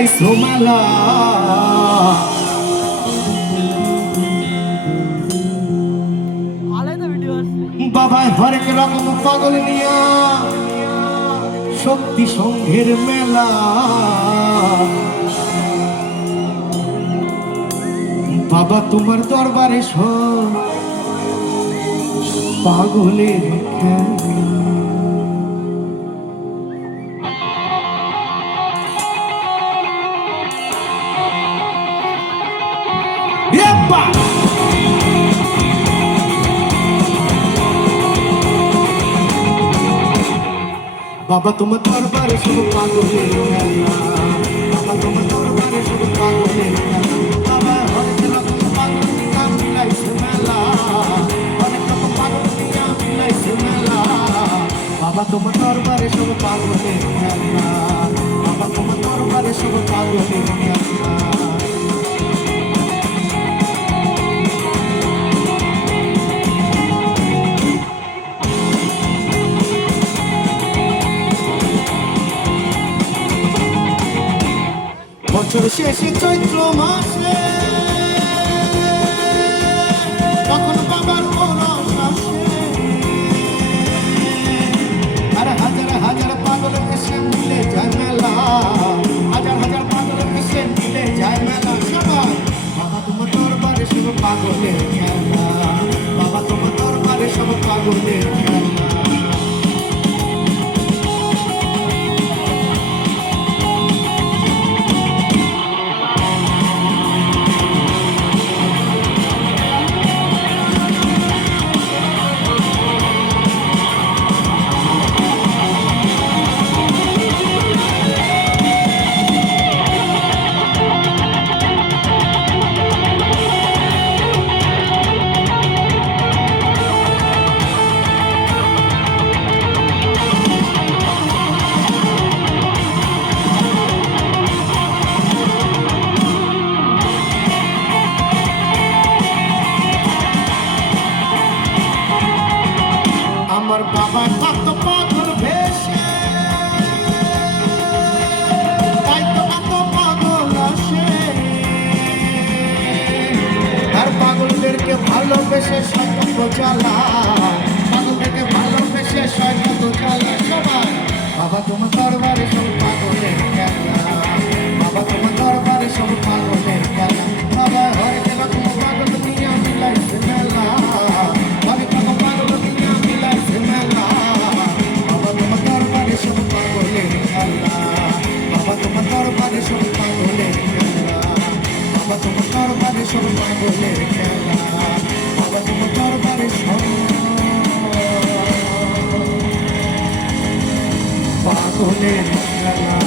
মিলাইছো মেলা বাবা হরেক রকম পাগল নিয়া শক্তি সংঘের মেলা বাবা তোমার দরবারে সব পাগলের বাবা তোমার দরবারে সব পাগলের খেলা বাবা তোমার দরবারে সব পাগলের খেলা বাবা হরেক রকম পাগল নিয়া মিলাইছে মেলা হরেক রকম পাগল নিয়া মিলাইছে মেলা বাবা তোমার দরবারে সব পাগলের খেলা বাবা তোমার দরবারে সব পাগলের খেলা বছর শেষে চৈত্র মাসে তখন বাবার পরশ আসে আর হাজার হাজার পাগল এসে মিলে যায় মেলা হাজার হাজার পাগল এসে মিলে যায় মেলা সবাই বাবা তোমার দরবারে সব পাগলের খেলা বাবা তোমার দরবারে সব পাগলের খেলা আমার বাবা কত পাগল ভেসে তাই তো কত পাগল আসে আর পাগলদেরকে ভালোবেসে শয়তান জ্বালা পাগলদেরকে ভালোবেসে শয়তান জ্বালা সবাই বাবা তোমার দরবারে সব পাগলের খেলা বাবা তোমার দরবারে সব পাগলের খেলা বাবা হরেক রকম পাগল নিয়ে মিলাইছে মেলা হরেক রকম পাগল নিয়ে মিলাইছে মেলা বাবা তোমার দরবারে সব পাগলের খেলা বাবা তোমার দরবারে সব পাগলের খেলা বাবা তোমার দরবারে সব পাগলের খেলা বাবা তোমার দরবারে সব পাগলের খেলা